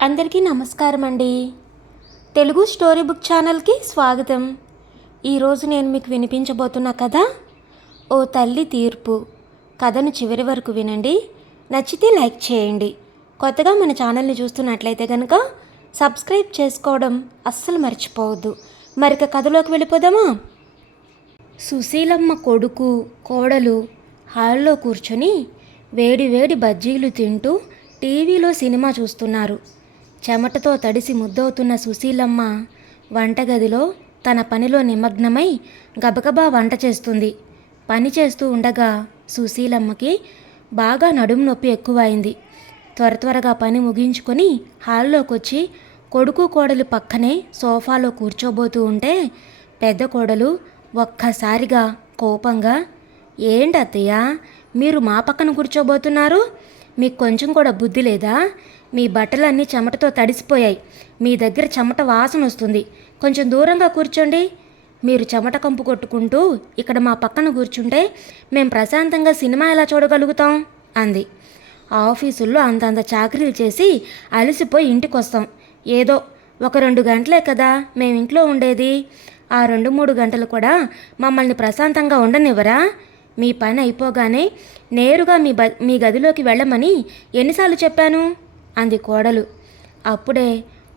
అందరికీ నమస్కారం అండి. తెలుగు స్టోరీ బుక్ ఛానల్కి స్వాగతం. ఈరోజు నేను మీకు వినిపించబోతున్న కథ ఓ తల్లి తీర్పు. కథను చివరి వరకు వినండి. నచ్చితే లైక్ చేయండి. కొత్తగా మన ఛానల్ని చూస్తున్నట్లయితే కనుక సబ్స్క్రైబ్ చేసుకోవడం అస్సలు మర్చిపోవద్దు. మరిక కథలోకి వెళ్ళిపోదామా? సుశీలమ్మ కొడుకు కోడలు హాల్లో కూర్చొని వేడి వేడి బజ్జీలు తింటూ టీవీలో సినిమా చూస్తున్నారు. చెమటతో తడిసి ముద్దవుతున్న సుశీలమ్మ వంటగదిలో తన పనిలో నిమగ్నమై గబగబా వంట చేస్తుంది. పని చేస్తూ ఉండగా సుశీలమ్మకి బాగా నడుము నొప్పి ఎక్కువైంది. త్వరగా పని ముగించుకొని హాల్లోకి వచ్చి కొడుకు కోడలు పక్కనే సోఫాలో కూర్చోబోతూ ఉంటే పెద్ద కోడలు ఒక్కసారిగా కోపంగా, ఏంటి అత్తయ్య, మీరు మా పక్కన కూర్చోబోతున్నారు? మీకు కొంచెం కూడా బుద్ధి లేదా? మీ బట్టలన్నీ చెమటతో తడిసిపోయాయి. మీ దగ్గర చెమట వాసన వస్తుంది. కొంచెం దూరంగా కూర్చోండి. మీరు చెమట కంపు కొట్టుకుంటూ ఇక్కడ మా పక్కన కూర్చుంటే మేము ప్రశాంతంగా సినిమా ఎలా చూడగలుగుతాం అంది. ఆఫీసుల్లో అంతంత చాకరీలు చేసి అలసిపోయి ఇంటికి వస్తాం. ఏదో ఒక 2 గంటలే కదా మేము ఇంట్లో ఉండేది. ఆ 2-3 గంటలు కూడా మమ్మల్ని ప్రశాంతంగా ఉండనివ్వరా? మీ పని అయిపోగానే నేరుగా మీ గదిలోకి వెళ్ళమని ఎన్నిసార్లు చెప్పాను అంది కోడలు. అప్పుడే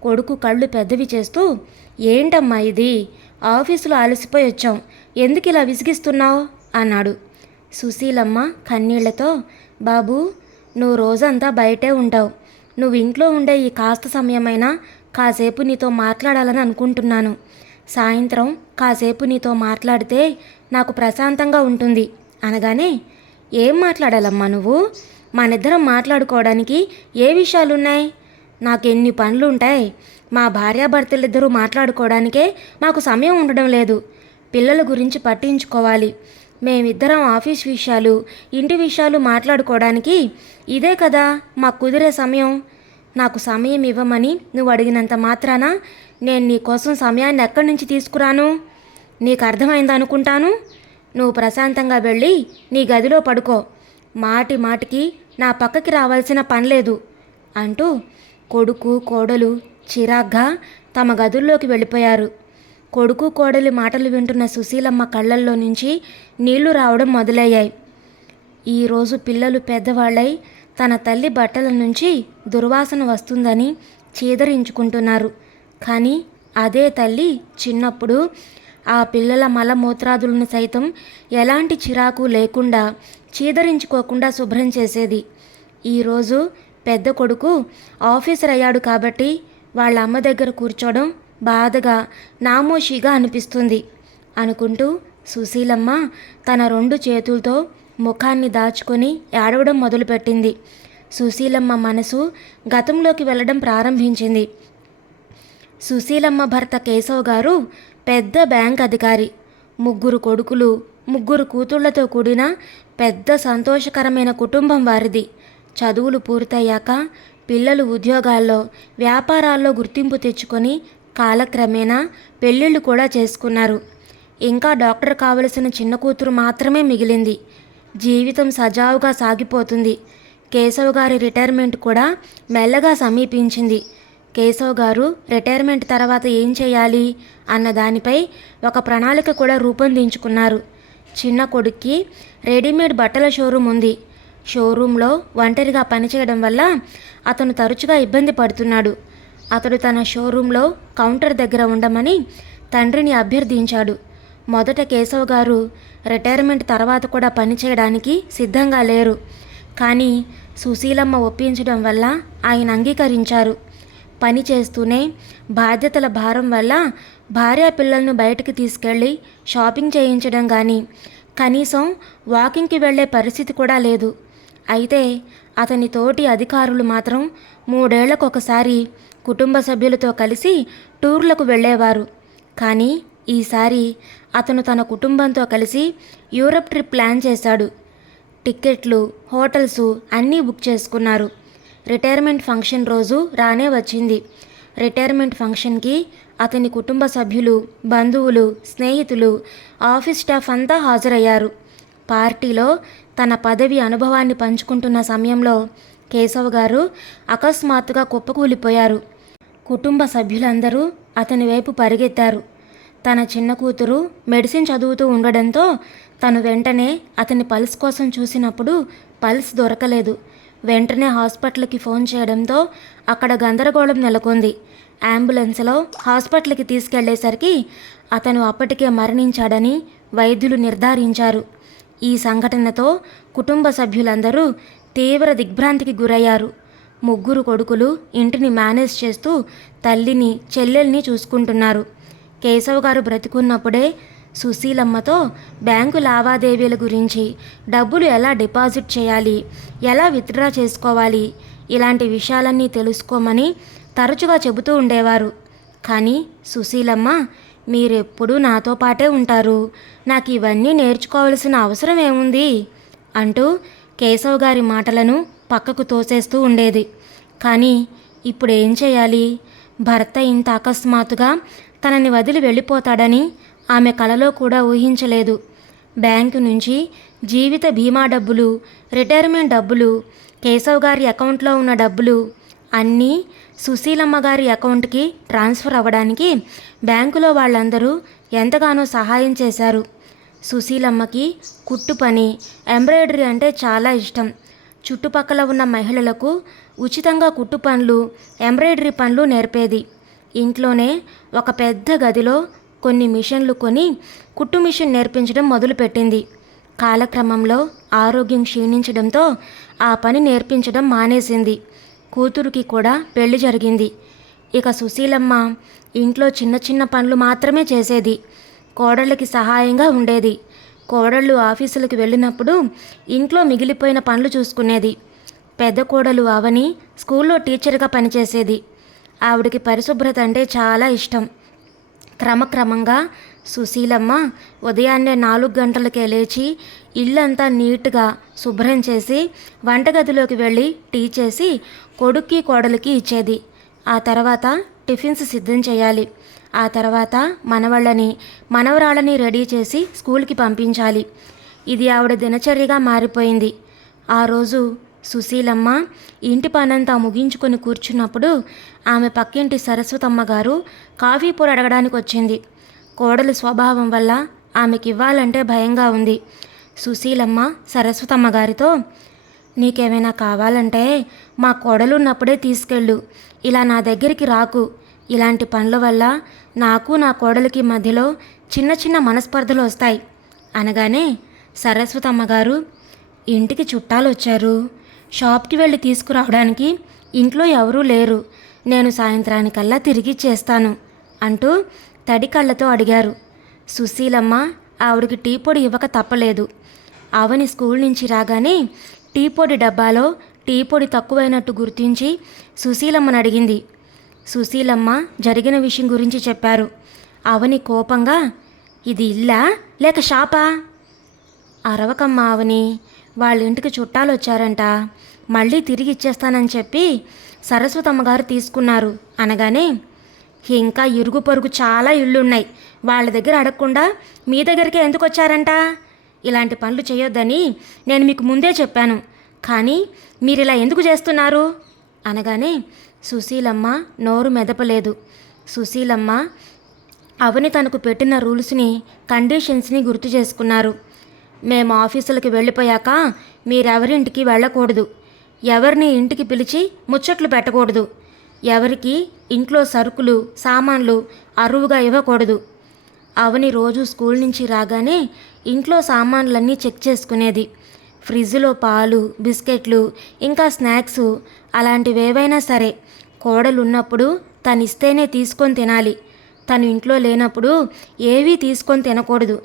కొడుకు కళ్ళు పెద్దవి చేస్తూ, ఏంటమ్మా ఇది, ఆఫీసులో అలసిపోయి వచ్చాం, ఎందుకు ఇలా విసిగిస్తున్నావు అన్నాడు. సుశీలమ్మ కన్నీళ్లతో, బాబు, నువ్వు రోజంతా బయటే ఉంటావు. నువ్వు ఇంట్లో ఉండే ఈ కాస్త సమయమైనా కాసేపు నీతో మాట్లాడాలని అనుకుంటున్నాను. సాయంత్రం కాసేపు నీతో మాట్లాడితే నాకు ప్రశాంతంగా ఉంటుంది అనగానే, ఏం మాట్లాడాలమ్మా నువ్వు? మనిద్దరం మాట్లాడుకోవడానికి ఏ విషయాలున్నాయి? నాకెన్ని పనులుంటాయి. మా భార్యాభర్తలిద్దరూ మాట్లాడుకోవడానికే మాకు సమయం ఉండడం లేదు. పిల్లల గురించి పట్టించుకోవాలి. మేమిద్దరం ఆఫీస్ విషయాలు, ఇంటి విషయాలు మాట్లాడుకోవడానికి ఇదే కదా మాకు కుదిరే సమయం. నాకు సమయం ఇవ్వమని నువ్వు అడిగినంత మాత్రాన నేను నీ కోసం సమయాన్ని ఎక్కడి నుంచి తీసుకురాను? నీకు అర్థమైందనుకుంటాను. నువ్వు ప్రశాంతంగా వెళ్ళి నీ గదిలో పడుకో. మాటికి నా పక్కకి రావాల్సిన పనిలేదు అంటూ కొడుకు కోడలు చిరాగ్గా తమ గదుల్లోకి వెళ్ళిపోయారు. కొడుకు కోడలి మాటలు వింటున్న సుశీలమ్మ కళ్ళల్లో నుంచి నీళ్లు రావడం మొదలయ్యాయి. ఈరోజు పిల్లలు పెద్దవాళ్ళై తన తల్లి బట్టల నుంచి దుర్వాసన వస్తుందని చీదరించుకుంటున్నారు. కానీ అదే తల్లి చిన్నప్పుడు ఆ పిల్లల మలమూత్రాదులను సైతం ఎలాంటి చిరాకు లేకుండా చీదరించుకోకుండా శుభ్రం చేసేది. ఈరోజు పెద్ద కొడుకు ఆఫీసర్ అయ్యాడు కాబట్టి వాళ్ళ అమ్మ దగ్గర కూర్చోవడం బాధగా నామోషిగా అనిపిస్తుంది అనుకుంటూ సుశీలమ్మ తన 2 చేతులతో ముఖాన్ని దాచుకొని ఏడవడం మొదలుపెట్టింది. సుశీలమ్మ మనసు గతంలోకి వెళ్ళడం ప్రారంభించింది. సుశీలమ్మ భర్త కేశవ్ గారు పెద్ద బ్యాంక్ అధికారి. 3 కొడుకులు, 3 కూతుళ్లతో కూడిన పెద్ద సంతోషకరమైన కుటుంబం వారిది. చదువులు పూర్తయ్యాక పిల్లలు ఉద్యోగాల్లో, వ్యాపారాల్లో గుర్తింపు తెచ్చుకొని కాలక్రమేణా పెళ్ళిళ్ళు కూడా చేసుకున్నారు. ఇంకా డాక్టర్ కావలసిన చిన్న కూతురు మాత్రమే మిగిలింది. జీవితం సజావుగా సాగిపోతుంది. కేశవ్ గారి రిటైర్మెంట్ కూడా మెల్లగా సమీపించింది. కేశవ్ గారు రిటైర్మెంట్ తర్వాత ఏం చేయాలి అన్న దానిపై ఒక ప్రణాళిక కూడా రూపొందించుకున్నారు. చిన్న కొడుక్కి రెడీమేడ్ బట్టల షోరూమ్ ఉంది. షోరూంలో ఒంటరిగా పనిచేయడం వల్ల అతను తరచుగా ఇబ్బంది పడుతున్నాడు. అతడు తన షోరూంలో కౌంటర్ దగ్గర ఉండమని తండ్రిని అభ్యర్థించాడు. మొదట కేశవ్ గారు రిటైర్మెంట్ తర్వాత కూడా పనిచేయడానికి సిద్ధంగా లేరు. కానీ సుశీలమ్మ ఒప్పించడం వల్ల ఆయన అంగీకరించారు. పని చేస్తూనే బాధ్యతల భారం వల్ల భార్య పిల్లలను బయటికి తీసుకెళ్ళి షాపింగ్ చేయించడం కానీ, కనీసం వాకింగ్కి వెళ్ళే పరిస్థితి కూడా లేదు. అయితే అతని తోటి అధికారులు మాత్రం 3 ఏళ్లకొకసారి కుటుంబ సభ్యులతో కలిసి టూర్లకు వెళ్ళేవారు. కానీ ఈసారి అతను తన కుటుంబంతో కలిసి యూరప్ ట్రిప్ ప్లాన్ చేశాడు. టిక్కెట్లు, హోటల్సు అన్నీ బుక్ చేసుకున్నారు. రిటైర్మెంట్ ఫంక్షన్ రోజు రానే వచ్చింది. రిటైర్మెంట్ ఫంక్షన్కి అతని కుటుంబ సభ్యులు, బంధువులు, స్నేహితులు, ఆఫీస్ స్టాఫ్ అంతా హాజరయ్యారు. పార్టీలో తన పదవి అనుభవాన్ని పంచుకుంటున్న సమయంలో కేశవ్ గారు అకస్మాత్తుగా కుప్పకూలిపోయారు. కుటుంబ సభ్యులందరూ అతని వైపు పరిగెత్తారు. తన చిన్న కూతురు మెడిసిన్ చదువుతూ ఉండడంతో తను వెంటనే అతని పల్స్ కోసం చూసినప్పుడు పల్స్ దొరకలేదు. వెంటనే హాస్పిటల్కి ఫోన్ చేయడంతో అక్కడ గందరగోళం నెలకొంది. అంబులెన్స్లో హాస్పిటల్కి తీసుకెళ్లేసరికి అతను అప్పటికే మరణించాడని వైద్యులు నిర్ధారించారు. ఈ సంఘటనతో కుటుంబ సభ్యులందరూ తీవ్ర దిగ్భ్రాంతికి గురయ్యారు. 3 కొడుకులు ఇంటిని మేనేజ్ చేస్తూ తల్లిని చెల్లెల్ని చూసుకుంటున్నారు. కేశవ్ గారు బ్రతికున్నప్పుడే సుశీలమ్మతో బ్యాంకు లావాదేవీల గురించి, డబ్బులు ఎలా డిపాజిట్ చేయాలి, ఎలా విత్డ్రా చేసుకోవాలి, ఇలాంటి విషయాలన్నీ తెలుసుకోమని తరచుగా చెబుతూ ఉండేవారు. కానీ సుశీలమ్మ, మీరెప్పుడూ నాతో పాటే ఉంటారు, నాకు ఇవన్నీ నేర్చుకోవాల్సిన అవసరం ఏముంది అంటూ కేశవ్ గారి మాటలను పక్కకు తోసేస్తూ ఉండేది. కానీ ఇప్పుడు ఏం చేయాలి? భర్త ఇంత అకస్మాత్తుగా తనని వదిలి వెళ్ళిపోతాడని ఆమె కలలో కూడా ఊహించలేదు. బ్యాంకు నుంచి జీవిత బీమా డబ్బులు, రిటైర్మెంట్ డబ్బులు, కేశవ్ గారి అకౌంట్లో ఉన్న డబ్బులు అన్నీ సుశీలమ్మ గారి అకౌంట్కి ట్రాన్స్ఫర్ అవ్వడానికి బ్యాంకులో వాళ్ళందరూ ఎంతగానో సహాయం చేశారు. సుశీలమ్మకి కుట్టు పని, ఎంబ్రాయిడరీ అంటే చాలా ఇష్టం. చుట్టుపక్కల ఉన్న మహిళలకు ఉచితంగా కుట్టు పనులు, ఎంబ్రాయిడరీ పనులు నేర్పేది. ఇంట్లోనే ఒక పెద్ద గదిలో కొన్ని మిషన్లు కొని కుట్టు మిషన్ నేర్పించడం మొదలుపెట్టింది. కాలక్రమంలో ఆరోగ్యం క్షీణించడంతో ఆ పని నేర్పించడం మానేసింది. కూతురికి కూడా పెళ్లి జరిగింది. ఇక సుశీలమ్మ ఇంట్లో చిన్న చిన్న పనులు మాత్రమే చేసేది. కోడళ్ళకి సహాయంగా ఉండేది. కోడళ్ళు ఆఫీసులకు వెళ్ళినప్పుడు ఇంట్లో మిగిలిపోయిన పనులు చూసుకునేది. పెద్ద కోడలు అవని స్కూల్లో టీచర్గా పనిచేసేది. ఆవిడకి పరిశుభ్రత అంటే చాలా ఇష్టం. క్రమక్రమంగా సుశీలమ్మ ఉదయాన్నే 4 గంటలకే లేచి ఇల్లంతా నీట్గా శుభ్రం చేసి వంటగదిలోకి వెళ్ళి టీ చేసి కొడుక్కి కోడలికి ఇచ్చేది. ఆ తర్వాత టిఫిన్స్ సిద్ధం చేయాలి. ఆ తర్వాత మనవళ్ళని మనవరాళ్ళని రెడీ చేసి స్కూల్కి పంపించాలి. ఇది ఆవిడ దినచర్యగా మారిపోయింది. ఆ రోజు సుశీలమ్మ ఇంటి పనంతా ముగించుకొని కూర్చున్నప్పుడు ఆమె పక్కింటి సరస్వతమ్మ గారు కాఫీ పొడి అడగడానికి వచ్చింది. కోడలి స్వభావం వల్ల ఆమెకి ఇవ్వాలంటే భయంగా ఉంది. సుశీలమ్మ సరస్వతమ్మ గారితో, నీకేమైనా కావాలంటే మా కోడలున్నప్పుడే తీసుకెళ్ళు, ఇలా నా దగ్గరికి రాకు. ఇలాంటి పనుల వల్ల నాకు నా కోడలికి మధ్యలో చిన్న చిన్న మనస్పర్ధలు వస్తాయి అనగానే సరస్వతమ్మ గారు, ఇంటికి చుట్టాలు వచ్చారు, షాప్కి వెళ్ళి తీసుకురావడానికి ఇంట్లో ఎవరూ లేరు, నేను సాయంత్రానికల్లా తిరిగి చేస్తాను అంటూ తడి కళ్ళతో అడిగారు. సుశీలమ్మ ఆవిడికి టీ పొడి ఇవ్వక తప్పలేదు. అవని స్కూల్ నుంచి రాగానే టీ పొడి డబ్బాలో టీ పొడి తక్కువైనట్టు గుర్తించి సుశీలమ్మను అడిగింది. సుశీలమ్మ జరిగిన విషయం గురించి చెప్పారు. అవని కోపంగా, ఇది ఇల్లా లేక షాపా? అరవకమ్మ అవని, వాళ్ళ ఇంటికి చుట్టాలు వచ్చారంట, మళ్ళీ తిరిగి ఇచ్చేస్తానని చెప్పి సరస్వతమ్మ గారు తీసుకున్నారు అనగానే, ఇంకా ఇరుగు పొరుగు చాలా ఇళ్ళున్నాయి, వాళ్ళ దగ్గర అడగకుండా మీ దగ్గరికి ఎందుకు వచ్చారంట? ఇలాంటి పనులు చేయొద్దని నేను మీకు ముందే చెప్పాను, కానీ మీరు ఇలా ఎందుకు చేస్తున్నారు అనగానే సుశీలమ్మ నోరు మెదపలేదు. సుశీలమ్మ అవని తనకు పెట్టిన రూల్స్ని, కండిషన్స్ని గుర్తు చేసుకున్నారు. మేము ఆఫీసులకు వెళ్ళిపోయాక మీరెవరింటికి వెళ్ళకూడదు, ఎవరిని ఇంటికి పిలిచి ముచ్చట్లు పెట్టకూడదు, ఎవరికి ఇంట్లో సరుకులు సామాన్లు అరువుగా ఇవ్వకూడదు. అవని రోజు స్కూల్ నుంచి రాగానే ఇంట్లో సామాన్లన్నీ చెక్ చేసుకునేది. ఫ్రిడ్జ్లో పాలు, బిస్కెట్లు, ఇంకా స్నాక్స్ అలాంటివేవైనా సరే కోడలు ఉన్నప్పుడు తను ఇస్తేనే తీసుకొని తినాలి, తను ఇంట్లో లేనప్పుడు ఏవీ తీసుకొని తినకూడదు.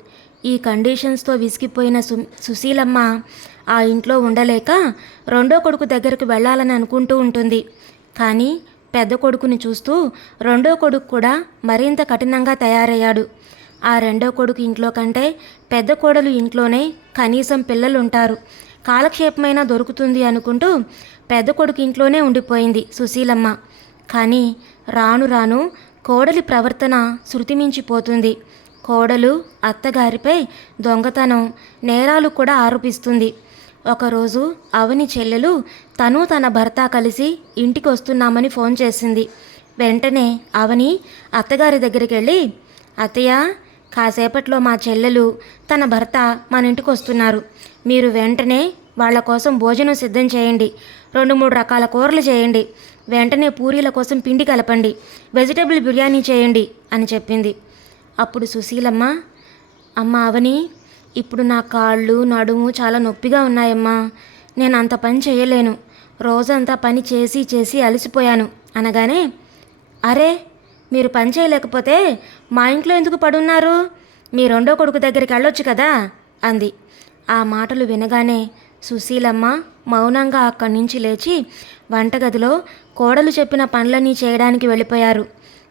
ఈ కండిషన్స్తో విసిగిపోయిన సుశీలమ్మ ఆ ఇంట్లో ఉండలేక రెండో కొడుకు దగ్గరకు వెళ్ళాలని అనుకుంటూ ఉంటుంది. కానీ పెద్ద కొడుకుని చూస్తూ రెండో కొడుకు కూడా మరింత కఠినంగా తయారయ్యాడు. ఆ రెండో కొడుకు ఇంట్లో కంటే పెద్ద కోడలు ఇంట్లోనే కనీసం పిల్లలుంటారు, కాలక్షేపమైనా దొరుకుతుంది అనుకుంటూ పెద్ద కొడుకు ఇంట్లోనే ఉండిపోయింది సుశీలమ్మ. కానీ రాను రాను కోడలి ప్రవర్తన శృతిమించిపోతుంది. కోడలు అత్తగారిపై దొంగతనం, నేరాలు కూడా ఆరోపిస్తుంది. ఒకరోజు అవని చెల్లెలు తను తన భర్త కలిసి ఇంటికి వస్తున్నామని ఫోన్ చేసింది. వెంటనే అవని అత్తగారి దగ్గరికి వెళ్ళి, అత్తయ్య, కాసేపట్లో మా చెల్లెలు తన భర్త మన ఇంటికి వస్తున్నారు. మీరు వెంటనే వాళ్ళ కోసం భోజనం సిద్ధం చేయండి. 2-3 రకాల కూరలు చేయండి. వెంటనే పూరీల కోసం పిండి కలపండి. వెజిటబుల్ బిర్యానీ చేయండి అని చెప్పింది. అప్పుడు సుశీలమ్మ, అమ్మ అవని, ఇప్పుడు నా కాళ్ళు నడుము చాలా నొప్పిగా ఉన్నాయమ్మా. నేను అంత పని చేయలేను. రోజంతా పని చేసి చేసి అలసిపోయాను అనగానే, అరే, మీరు పని చేయలేకపోతే మా ఇంట్లో ఎందుకు పడున్నారు? మీ రెండో కొడుకు దగ్గరికి వెళ్ళొచ్చు కదా అంది. ఆ మాటలు వినగానే సుశీలమ్మ మౌనంగా అక్కడి నుంచి లేచి వంటగదిలో కోడలు చెప్పిన పనులన్నీ చేయడానికి వెళ్ళిపోయారు.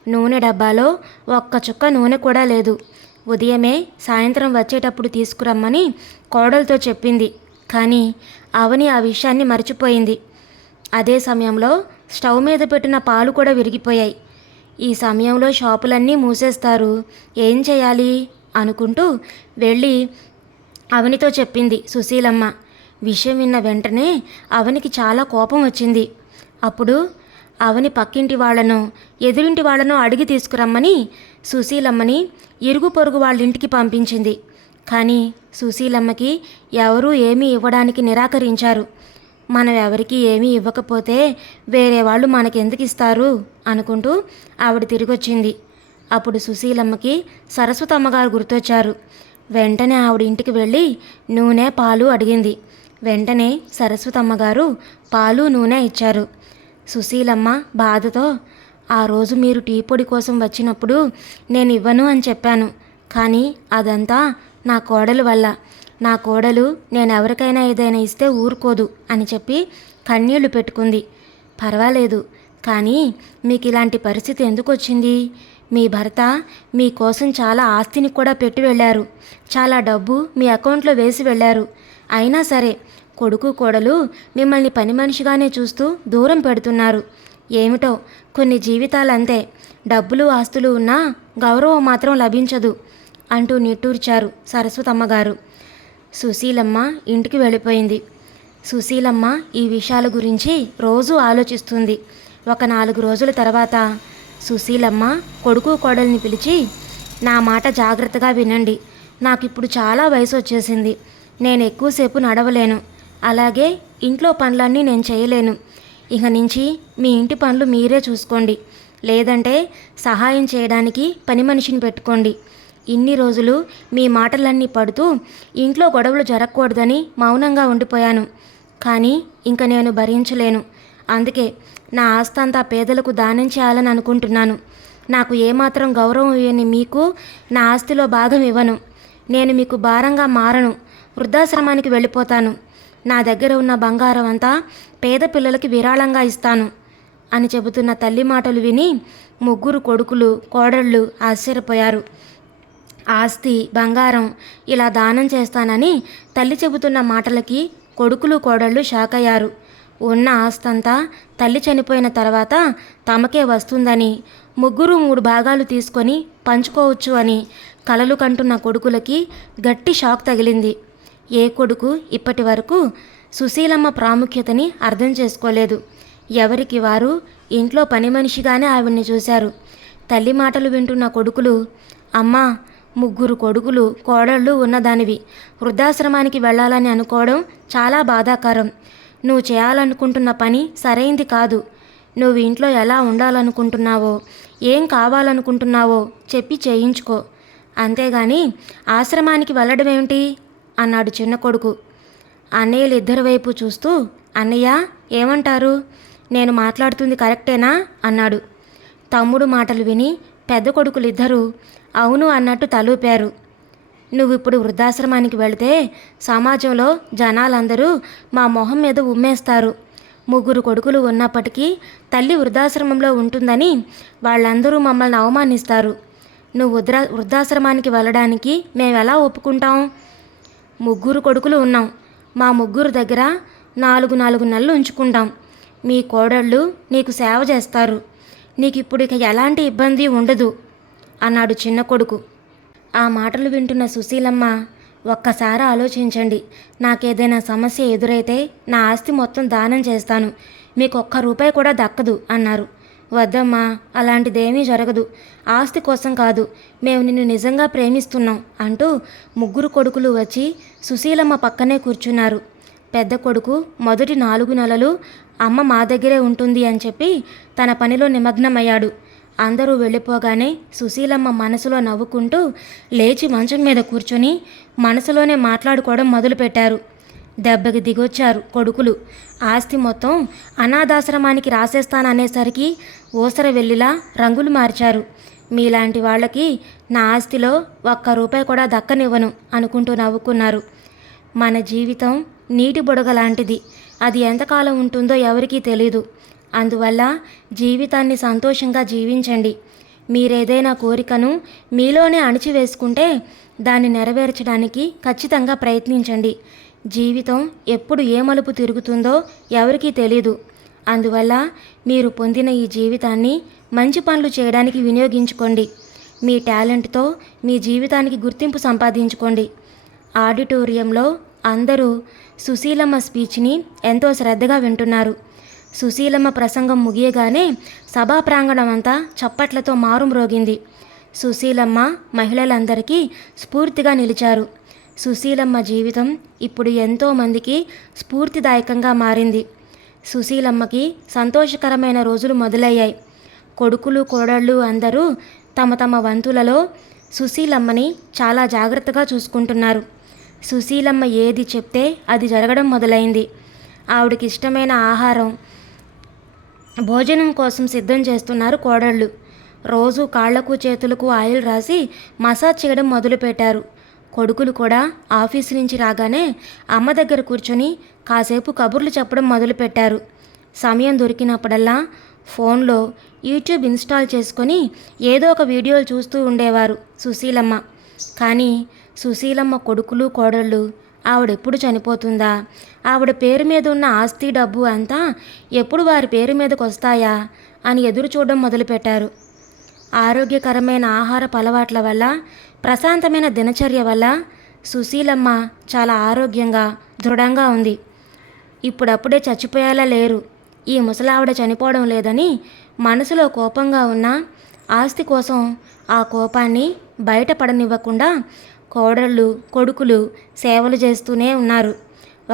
నూనె డబ్బాలో ఒక్క చుక్క నూనె కూడా లేదు. ఉదయమే సాయంత్రం వచ్చేటప్పుడు తీసుకురమ్మని కోడలతో చెప్పింది. కానీ అవని ఆ విషయాన్ని మర్చిపోయింది. అదే సమయంలో స్టవ్ మీద పెట్టిన పాలు కూడా విరిగిపోయాయి. ఈ సమయంలో షాపులన్నీ మూసేస్తారు, ఏం చేయాలి అనుకుంటూ వెళ్ళి అవనితో చెప్పింది సుశీలమ్మ. విషయం విన్న వెంటనే అవనికి చాలా కోపం వచ్చింది. అప్పుడు అవని పక్కింటి వాళ్లను ఎదురింటి వాళ్లను అడిగి తీసుకురమ్మని సుశీలమ్మని ఇరుగు పొరుగు వాళ్ళ ఇంటికి పంపించింది. కానీ సుశీలమ్మకి ఎవరూ ఏమీ ఇవ్వడానికి నిరాకరించారు. మనం ఎవరికి ఏమీ ఇవ్వకపోతే వేరే వాళ్ళు మనకెందుకు ఇస్తారు అనుకుంటూ ఆవిడ తిరిగొచ్చింది. అప్పుడు సుశీలమ్మకి సరస్వతమ్మగారు గుర్తొచ్చారు. వెంటనే ఆవిడ ఇంటికి వెళ్ళి నూనె పాలు అడిగింది. వెంటనే సరస్వతమ్మగారు పాలు నూనె ఇచ్చారు. సుశీలమ్మ బాధతో, ఆ రోజు మీరు టీ పొడి కోసం వచ్చినప్పుడు నేను ఇవ్వను అని చెప్పాను. కానీ అదంతా నా కోడలు వల్ల. నా కోడలు నేను ఎవరికైనా ఏదైనా ఇస్తే ఊరుకోదు అని చెప్పి కన్నీళ్లు పెట్టుకుంది. పర్వాలేదు, కానీ మీకు ఇలాంటి పరిస్థితి ఎందుకు వచ్చింది? మీ భర్త మీకోసం చాలా ఆస్తిని కూడా పెట్టి వెళ్ళారు. చాలా డబ్బు మీ అకౌంట్లో వేసి వెళ్ళారు. అయినా సరే కొడుకు కోడలు మిమ్మల్ని పని మనిషిగానే చూస్తూ దూరం పెడుతున్నారు. ఏమిటో కొన్ని జీవితాలంతే. డబ్బులు ఆస్తులు ఉన్నా గౌరవం మాత్రం లభించదు అంటూ నిట్టూర్చారు సరస్వతమ్మగారు. సుశీలమ్మ ఇంటికి వెళ్ళిపోయింది. సుశీలమ్మ ఈ విషయాల గురించి రోజూ ఆలోచిస్తుంది. ఒక 4 రోజుల తర్వాత సుశీలమ్మ కొడుకు కోడల్ని పిలిచి, నా మాట జాగ్రత్తగా వినండి. నాకిప్పుడు చాలా వయసు వచ్చేసింది. నేను ఎక్కువసేపు నడవలేను. అలాగే ఇంట్లో పనులన్నీ నేను చేయలేను. ఇక నుంచి మీ ఇంటి పనులు మీరే చూసుకోండి. లేదంటే సహాయం చేయడానికి పని మనిషిని పెట్టుకోండి. ఇన్ని రోజులు మీ మాటలన్నీ పడుతూ ఇంట్లో గొడవలు జరగకూడదని మౌనంగా ఉండిపోయాను. కానీ ఇంక నేను భరించలేను. అందుకే నా ఆస్తంతా పేదలకు దానం చేయాలని అనుకుంటున్నాను. నాకు ఏమాత్రం గౌరవం ఇవ్వని మీకు నా ఆస్తిలో భాగం ఇవ్వను. నేను మీకు భారంగా మారను. వృద్ధాశ్రమానికి వెళ్ళిపోతాను. నా దగ్గర ఉన్న బంగారం అంతా పేద పిల్లలకి విరాళంగా ఇస్తాను అని చెబుతున్న తల్లి మాటలు విని 3 కొడుకులు కోడళ్ళు ఆశ్చర్యపోయారు. ఆస్తి బంగారం ఇలా దానం చేస్తానని తల్లి చెబుతున్న మాటలకి కొడుకులు కోడళ్ళు షాక్ అయ్యారు. ఉన్న ఆస్తంతా తల్లి చనిపోయిన తర్వాత తమకే వస్తుందని, 3 భాగాలు తీసుకొని పంచుకోవచ్చు అని కలలు కంటున్న కొడుకులకి గట్టి షాక్ తగిలింది. ఏ కొడుకు ఇప్పటి వరకు సుశీలమ్మ ప్రాముఖ్యతని అర్థం చేసుకోలేదు. ఎవరికి వారు ఇంట్లో పని మనిషిగానే ఆవిడ్ని చూశారు. తల్లి మాటలు వింటున్న కొడుకులు, అమ్మా, 3 కొడుకులు కోడళ్ళు ఉన్నదానివి వృద్ధాశ్రమానికి వెళ్ళాలని అనుకోవడం చాలా బాధాకరం. నువ్వు చేయాలనుకుంటున్న పని సరైంది కాదు. నువ్వు ఇంట్లో ఎలా ఉండాలనుకుంటున్నావో, ఏం కావాలనుకుంటున్నావో చెప్పి చేయించుకో. అంతేగాని ఆశ్రమానికి వెళ్ళడమేమిటి అన్నాడు చిన్న కొడుకు. అన్నయ్యలు ఇద్దరి వైపు చూస్తూ, అన్నయ్య ఏమంటారు? నేను మాట్లాడుతుంది కరెక్టేనా అన్నాడు. తమ్ముడు మాటలు విని పెద్ద కొడుకులిద్దరూ అవును అన్నట్టు తలూపారు. నువ్విప్పుడు వృద్ధాశ్రమానికి వెళితే సమాజంలో జనాలందరూ మా మొహం మీద ఉమ్మేస్తారు. 3 కొడుకులు ఉన్నప్పటికీ తల్లి వృద్ధాశ్రమంలో ఉంటుందని వాళ్ళందరూ మమ్మల్ని అవమానిస్తారు. నువ్వు వృద్ధాశ్రమానికి వెళ్ళడానికి మేమెలా ఒప్పుకుంటాం? 3 కొడుకులు ఉన్నాం. మా 3 దగ్గర 4 నెలలు ఉంచుకుంటాం. మీ కోడళ్ళు నీకు సేవ చేస్తారు. నీకు ఇప్పుడు ఇక ఎలాంటి ఇబ్బంది ఉండదు అన్నాడు చిన్న కొడుకు. ఆ మాటలు వింటున్న సుశీలమ్మ ఒక్కసారి ఆలోచించండి. నాకేదైనా సమస్య ఎదురైతే నా ఆస్తి మొత్తం దానం చేస్తాను, మీకు ఒక్క రూపాయి కూడా దక్కదు అన్నారు. వద్దమ్మా, అలాంటిదేమీ జరగదు. ఆస్తి కోసం కాదు, మేము నిన్ను నిజంగా ప్రేమిస్తున్నాం అంటూ ముగ్గురు కొడుకులు వచ్చి సుశీలమ్మ పక్కనే కూర్చున్నారు. పెద్ద కొడుకు మొదటి 4 నెలలు అమ్మ మా దగ్గరే ఉంటుంది అని చెప్పి తన పనిలో నిమగ్నమయ్యాడు. అందరూ వెళ్ళిపోగానే సుశీలమ్మ మనసులో నవ్వుకుంటూ లేచి మంచం మీద కూర్చొని మనసులోనే మాట్లాడుకోవడం మొదలుపెట్టారు. దెబ్బకి దిగొచ్చారు కొడుకులు. ఆస్తి మొత్తం అనాథాశ్రమానికి రాసేస్తాననేసరికి ఊసర వెళ్ళిలా రంగులు మార్చారు. మీలాంటి వాళ్ళకి నా ఆస్తిలో ఒక్క రూపాయి కూడా దక్కనివ్వను అనుకుంటూ నవ్వుకున్నారు. మన జీవితం నీటి బుడగ లాంటిది. అది ఎంతకాలం ఉంటుందో ఎవరికీ తెలీదు. అందువల్ల జీవితాన్ని సంతోషంగా జీవించండి. మీరేదైనా కోరికను మీలోనే అణిచివేసుకుంటే దాన్ని నెరవేర్చడానికి ఖచ్చితంగా ప్రయత్నించండి. జీవితం ఎప్పుడు ఏ మలుపు తిరుగుతుందో ఎవరికీ తెలీదు. అందువల్ల మీరు పొందిన ఈ జీవితాన్ని మంచి పనులు చేయడానికి వినియోగించుకోండి. మీ టాలెంట్తో మీ జీవితానికి గుర్తింపు సంపాదించుకోండి. ఆడిటోరియంలో అందరూ సుశీలమ్మ స్పీచ్ని ఎంతో శ్రద్ధగా వింటున్నారు. సుశీలమ్మ ప్రసంగం ముగియగానే సభా ప్రాంగణం అంతా చప్పట్లతో మారుమ్రోగింది. సుశీలమ్మ మహిళలందరికీ స్ఫూర్తిగా నిలిచారు. సుశీలమ్మ జీవితం ఇప్పుడు ఎంతోమందికి స్ఫూర్తిదాయకంగా మారింది. సుశీలమ్మకి సంతోషకరమైన రోజులు మొదలయ్యాయి. కొడుకులు కోడళ్ళు అందరూ తమ తమ వంతులలో సుశీలమ్మని చాలా జాగ్రత్తగా చూసుకుంటున్నారు. సుశీలమ్మ ఏది చెప్తే అది జరగడం మొదలైంది. ఆవిడకి ఇష్టమైన ఆహారం భోజనం కోసం సిద్ధం చేస్తున్నారు కోడళ్ళు. రోజు కాళ్లకు చేతులకు ఆయిల్ రాసి మసాజ్ చేయడం మొదలుపెట్టారు. కొడుకులు కూడా ఆఫీసు నుంచి రాగానే అమ్మ దగ్గర కూర్చొని కాసేపు కబుర్లు చెప్పడం మొదలుపెట్టారు. సమయం దొరికినప్పుడల్లా ఫోన్లో యూట్యూబ్ ఇన్స్టాల్ చేసుకొని ఏదో ఒక వీడియోలు చూస్తూ ఉండేవారు సుశీలమ్మ. కానీ సుశీలమ్మ కొడుకులు కోడళ్ళు ఆవిడెప్పుడు చనిపోతుందా, ఆవిడ పేరు మీద ఉన్న ఆస్తి డబ్బు అంతా ఎప్పుడు వారి పేరు మీదకి వస్తాయా అని ఎదురు చూడడం మొదలుపెట్టారు. ఆరోగ్యకరమైన ఆహారపు అలవాట్ల వల్ల, ప్రశాంతమైన దినచర్య వల్ల సుశీలమ్మ చాలా ఆరోగ్యంగా దృఢంగా ఉంది. ఇప్పుడప్పుడే చచ్చిపోయేలా లేరు. ఈ ముసలావిడ చనిపోవడం లేదని మనసులో కోపంగా ఉన్న ఆస్తి కోసం ఆ కోపాన్ని బయటపడనివ్వకుండా కోడళ్ళు కొడుకులు సేవలు చేస్తూనే ఉన్నారు.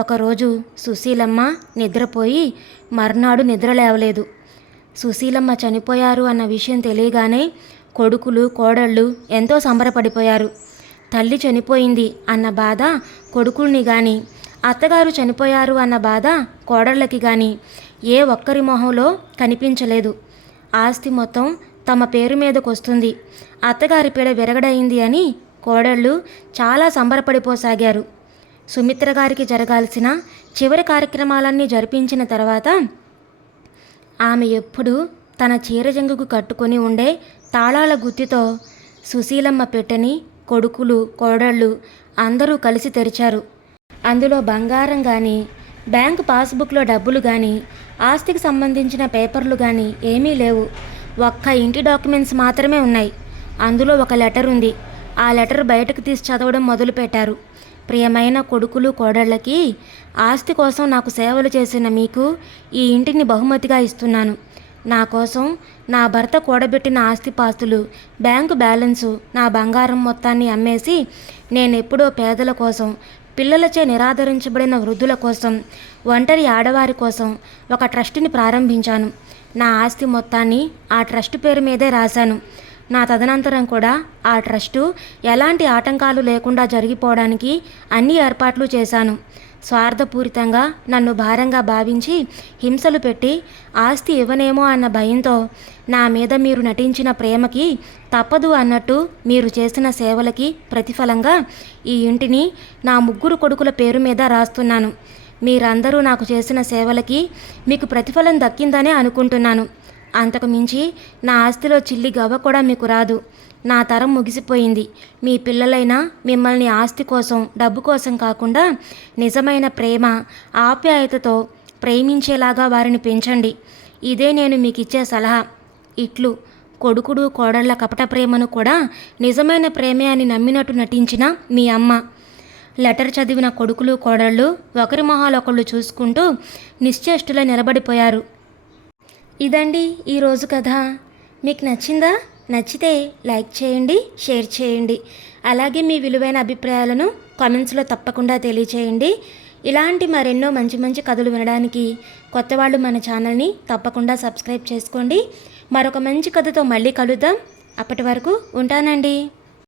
ఒకరోజు సుశీలమ్మ నిద్రపోయి మర్నాడు నిద్ర లేవలేదు. సుశీలమ్మ చనిపోయారు అన్న విషయం తెలియగానే కొడుకులు కోడళ్ళు ఎంతో సంబరపడిపోయారు. తల్లి చనిపోయింది అన్న బాధ కొడుకుల్ని కానీ, అత్తగారు చనిపోయారు అన్న బాధ కోడళ్ళకి కానీ ఏ ఒక్కరి మొహంలో కనిపించలేదు. ఆస్తి మొత్తం తమ పేరు మీదకొస్తుంది, అత్తగారి పీడ విరగడైంది అని కోడళ్ళు చాలా సంబరపడిపోసాగారు. సుమిత్ర గారికి జరగాల్సిన చివరి కార్యక్రమాలన్నీ జరిపించిన తర్వాత ఆమె ఎప్పుడూ తన చీరజంగుకు కట్టుకొని ఉండే తాళాల గుత్తితో సుశీలమ్మ పెట్టెని కొడుకులు కోడళ్ళు అందరూ కలిసి తెరిచారు. అందులో బంగారం కానీ, బ్యాంకు పాస్బుక్లో డబ్బులు కానీ, ఆస్తికి సంబంధించిన పేపర్లు కానీ ఏమీ లేవు. ఒక్క ఇంటి డాక్యుమెంట్స్ మాత్రమే ఉన్నాయి. అందులో ఒక లెటర్ ఉంది. ఆ లెటర్ బయటకు తీసి చదవడం మొదలుపెట్టారు. ప్రియమైన కొడుకులు కోడళ్ళకి, ఆస్తి కోసం నాకు సేవలు చేసిన మీకు ఈ ఇంటిని బహుమతిగా ఇస్తున్నాను. నా కోసం నా భర్త కూడబెట్టిన ఆస్తిపాస్తులు, బ్యాంకు బ్యాలెన్సు, నా బంగారం మొత్తాన్ని అమ్మేసి నేనెప్పుడో పేదల కోసం, పిల్లలచే నిరాదరించబడిన వృద్ధుల కోసం, ఒంటరి ఆడవారి కోసం ఒక ట్రస్టుని ప్రారంభించాను. నా ఆస్తి మొత్తాన్ని ఆ ట్రస్ట్ పేరు మీదే రాశాను. నా తదనంతరం కూడా ఆ ట్రస్టు ఎలాంటి ఆటంకాలు లేకుండా జరిగిపోవడానికి అన్ని ఏర్పాట్లు చేశాను. స్వార్థపూరితంగా నన్ను భారంగా భావించి హింసలు పెట్టి ఆస్తి ఇవ్వనేమో అన్న భయంతో నా మీద మీరు నటించిన ప్రేమకి తప్పదు అన్నట్టు మీరు చేసిన సేవలకి ప్రతిఫలంగా ఈ ఇంటిని నా 3 కొడుకుల పేరు మీద రాస్తున్నాను. మీరందరూ నాకు చేసిన సేవలకి మీకు ప్రతిఫలం దక్కిందనే అనుకుంటున్నాను. అంతకు మించి నా ఆస్తిలో చిల్లి గవ్వ కూడా మీకు రాదు. నా తరం ముగిసిపోయింది. మీ పిల్లలైనా మిమ్మల్ని ఆస్తి కోసం, డబ్బు కోసం కాకుండా నిజమైన ప్రేమ, ఆప్యాయతతో ప్రేమించేలాగా వారిని పెంచండి. ఇదే నేను మీకు ఇచ్చే సలహా. ఇట్లు కొడుకుడు కోడళ్ల కపట ప్రేమను కూడా నిజమైన ప్రేమే అని నమ్మినట్టు నటించిన మీ అమ్మ. లెటర్ చదివిన కొడుకులు కోడళ్ళు ఒకరి మొహాలు ఒకళ్ళు చూసుకుంటూ నిశ్చేష్టులో నిలబడిపోయారు. ఇదండి ఈరోజు కథ. మీకు నచ్చిందా? నచ్చితే లైక్ చేయండి, షేర్ చేయండి. అలాగే మీ విలువైన అభిప్రాయాలను కామెంట్స్లో తప్పకుండా తెలియచేయండి. ఇలాంటి మరెన్నో మంచి మంచి కథలు వినడానికి కొత్త వాళ్ళు మన ఛానల్ని తప్పకుండా సబ్స్క్రైబ్ చేసుకోండి. మరొక మంచి కథతో మళ్ళీ కలుద్దాం. అప్పటి వరకు ఉంటానండి.